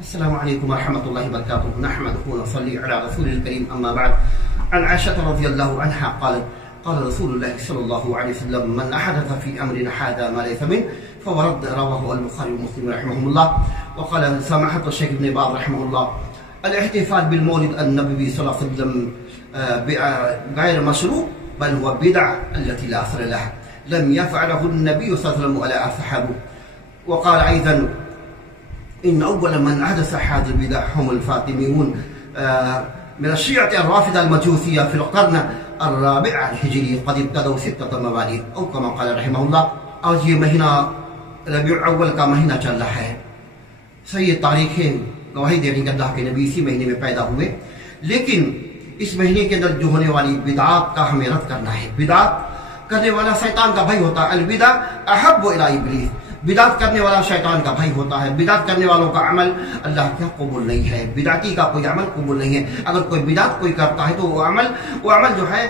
السلام عليكم ورحمة الله وبركاته. نحمده ونصلي على رسول الكريم. أما بعد، عن عائشة رضي الله عنها قالت: قال رسول الله صلى الله عليه وسلم: من أحدث في أمرنا هذا ما ليس منه فهو رد. رواه البخاري ومسلم رحمهم الله. وقال سماحة الشيخ ابن باز رحمه الله: الاحتفال بالمولد النبوي صلى الله عليه وسلم غير مشروع، بل هو بدعة التي لا أصل لها، لم يفعله النبي صلى الله عليه وسلم ولا أصحابه. وقال أيضا: إن أول من أحدث هذه البدع هم الفاطميون من الشيعة الرافضة المجوسية في القرن الرابع الهجري، قد ابتدوا 6 مواليد، أو كما قال رحمه الله. آج یہ مہینہ ربیع الاول کا مہینہ چل رہا ہے. صحیح تاریخیں گواہی دے رہی کہ اللہ کے نبی اسی مہینے میں پیدا ہوئے، لیکن اس مہینے کے اندر جو ہونے والی بدعات کا ہمیں رد کرنا ہے. بدعات کرنے والا شیطان کا بھائی ہوتا ہے. البدع احب الی ابلیس، بدعت کرنے والا شیطان کا بھائی ہوتا ہے. بدعت کرنے والوں کا عمل اللہ کا قبول نہیں ہے. بدعتی کا کوئی عمل قبول نہیں ہے. اگر کوئی بدعت کوئی کرتا ہے تو وہ عمل جو ہے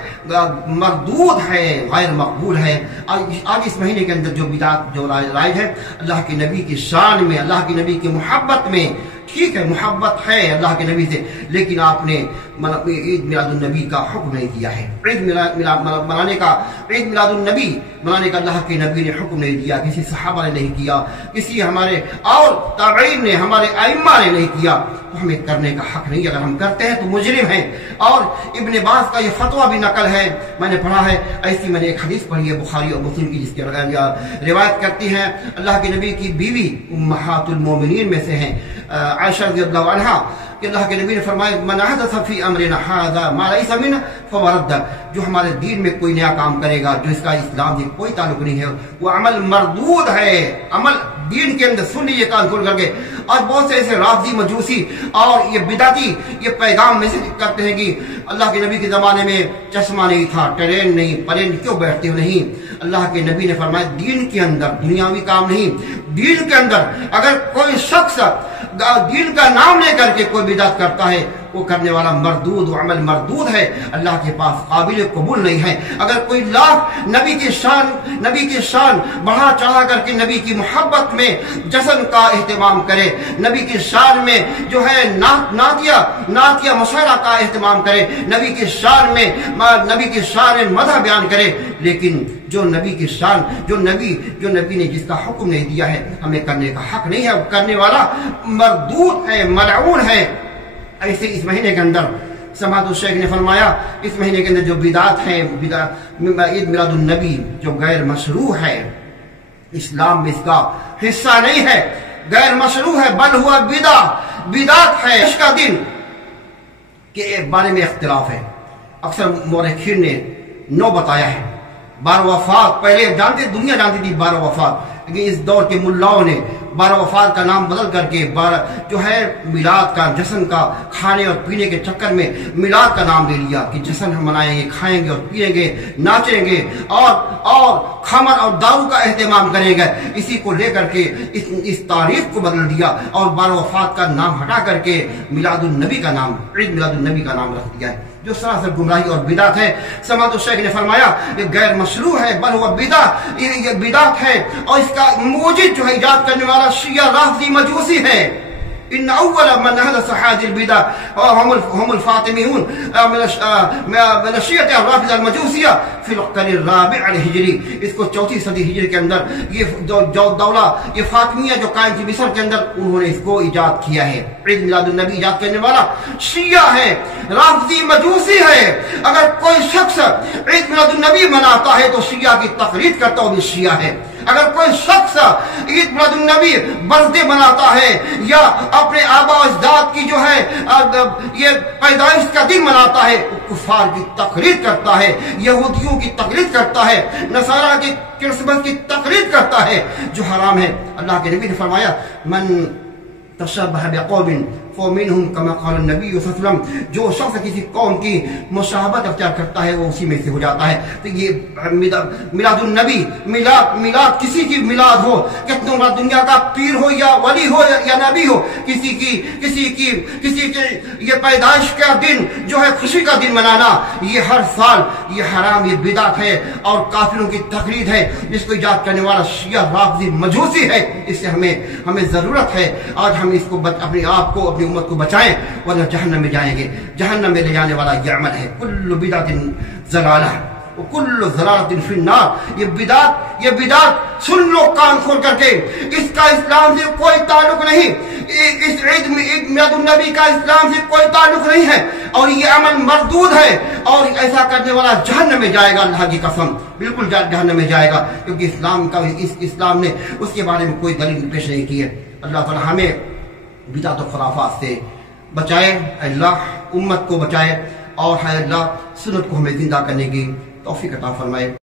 مردود ہے، غیر مقبول ہے. آج اس مہینے کے اندر جو بدعت جو رائج ہے، اللہ کے نبی کی شان میں، اللہ کے نبی کی محبت میں، ٹھیک ہے محبت ہے اللہ کے نبی سے، لیکن آپ نے عید میلاد النبی کا حکم نہیں دیا ہے. عید میلاد النبی منانے کا اللہ کے نبی نے حکم نہیں دیا، کسی صحابہ نے نہیں کیا، کسی ہمارے اور تابعین نے، ہمارے ائمہ نے نہیں کیا، تو ہمیں کرنے کا حق نہیں. اگر ہم کرتے ہیں تو مجرم ہیں. اور ابن باز کا یہ فتویٰ بھی نقل ہے، میں نے پڑھا ہے. ایسی میں نے ایک حدیث پڑھی ہے بخاری اور مسلم کی، جس کی روایت کرتی ہیں اللہ کے نبی کی بیوی امہات المومنین میں سے ہیں عائشہ رضی اللہ عنہا، کہ اللہ کے نبی نے فرمایا: من احدث فی امرنا ھذا ما لیس منہ فہو رد. جو ہمارے دین میں کوئی نیا کام کرے گا جو اس کا اسلام سے کوئی تعلق نہیں ہے، وہ عمل مردود ہے. عمل دین کے اندر سن لیجیے کان کھول کر کے. اور بہت سے ایسے رافضی مجوسی اور یہ بدعتی یہ پیغام میسج کرتے ہیں کہ اللہ کے نبی کے زمانے میں چشمہ نہیں تھا، ٹرین نہیں، پلین کیوں بیٹھتے ہو؟ نہیں، اللہ کے نبی نے فرمایا دین کے اندر دنیاوی کام نہیں، دین کے اندر اگر کوئی شخص دین کا نام لے کر کے کوئی بدعت کرتا ہے، وہ کرنے والا مردود، وہ عمل مردود ہے، اللہ کے پاس قابل قبول نہیں ہے. اگر کوئی لاکھ نبی کی شان بڑھا چڑھا کر کے نبی کی محبت میں جشن کا اہتمام کرے، نبی کی شان میں جو ہے نعتیہ مشاعرہ کا اہتمام کرے، نبی کی شان میں مدح بیان کرے، لیکن جو نبی کی شان جو نبی نے جس کا حکم نہیں دیا ہے، ہمیں کرنے کا حق نہیں ہے. کرنے والا مردود ہے، ملعون ہے. ایسے اس مہینے کے اندر سماحت الشیخ نے فرمایا اس مہینے کے اندر جو بدعات ہیں، عید میلاد النبی جو غیر مشروع ہے، اسلام میں اس کا حصہ نہیں ہے، غیر مشروع ہے، بل ہوا بدعت ہے. اس کا دن کے بارے میں اختلاف ہے. اکثر مورخین نے 9 بتایا ہے. 12 وفات پہلے دنیا جانتی تھی 12 وفات، لیکن اس دور کے ملاؤں نے 12 وفات کا نام بدل کر کے جو ہے میلاد کا جشن کا کھانے اور پینے کے چکر میں میلاد کا نام لے لیا کہ جشن ہم منائیں گے، کھائیں گے اور پیئیں گے، ناچیں گے اور خمر اور دارو کا اہتمام کریں گے. اسی کو لے کر کے اس تاریخ کو بدل دیا اور 12 وفات کا نام ہٹا کر کے میلاد النبی کا نام، عید میلاد النبی کا نام رکھ دیا ہے، جو سراسر گمراہی اور بدعت ہے. سماحت الشیخ نے فرمایا یہ غیر مشروع ہے، بل ہوا بدعت ہے. اور اس کا موجد جو ہے ایجاد کرنے والا شیعہ رافضی مجوسی ہے. ان اول من احدث هذه البدع هم الفاطميون من الشيعة الرافضة المجوسية في القرن الرابع الهجري. اس کو 4 صدی ہجری کے اندر یہ دولہ یہ فاطمیہ جو قائم تھی مصر کے اندر، انہوں نے اس کو ایجاد کیا ہے. عید میلاد النبی ایجاد کرنے والا شیعہ ہے، رافضی مجوسی ہے. اگر کوئی شخص عید میلاد النبی مناتا ہے تو شیعہ کی تقلید کرتا وہ بھی شیعہ ہے. اگر کوئی شخص عید میلاد النبی برثڈے مناتا ہے یا اپنے آبا و اجداد کی جو ہے یہ پیدائش کا دن مناتا ہے، کفار کی تقلید کرتا ہے، یہودیوں کی تقلید کرتا ہے، نصارہ کی کرسمس کی تقلید کرتا ہے، جو حرام ہے. اللہ کے نبی نے فرمایا: من تشبہ بقوم فَمِنْهُمْ كَمَا قَالَ النَّبِيُّ صلی اللہ علیہ وسلم، جو شخص کسی قوم کی مشابہت اختیار کرتا ہے وہ اسی میں سے ہو جاتا ہے۔ تو یہ میلاد النبی، میلاد کسی کی میلاد ہو، کتنوں بڑا دنیا کا پیر ہو یا ولی ہو یا نبی ہو، کسی کی یہ پیدائش کا دن جو ہے خوشی کا دن منانا، یہ ہر سال یہ حرام، یہ بدعت ہے اور کافروں کی تقلید ہے، جس کو ایجاد کرنے والا شیعہ رافضی مجوسی ہے۔ اس سے ہمیں ضرورت ہے آج ہم اس کو اپنے آپ کو، اپنی امت کو بچائیں، ورنہ جہنم میں جائیں گے۔ جہنم میں لے جانے والا یہ عمل ہے۔ کل بدعت ضلالہ وکل ضلالۃ فی النار۔ یہ بدعت سن لو کان کھول کر کے، اس کا اسلام سے کوئی تعلق نہیں، اس عید میلاد النبی کا اسلام سے کوئی تعلق نہیں ہے، اور یہ عمل مردود ہے، اور ایسا کرنے والا جہنم میں جائے گا، اللہ کی قسم بالکل جہنم میں جائے گا، کیونکہ اسلام نے اس کے بارے میں کوئی دلیل پیش نہیں کی ہے۔ اللہ تعالی ہمیں بدعت و خرافات سے بچائے، اللہ امت کو بچائے، اور ہے اللہ سنت کو ہمیں زندہ کرنے کی توفیق عطا فرمائے۔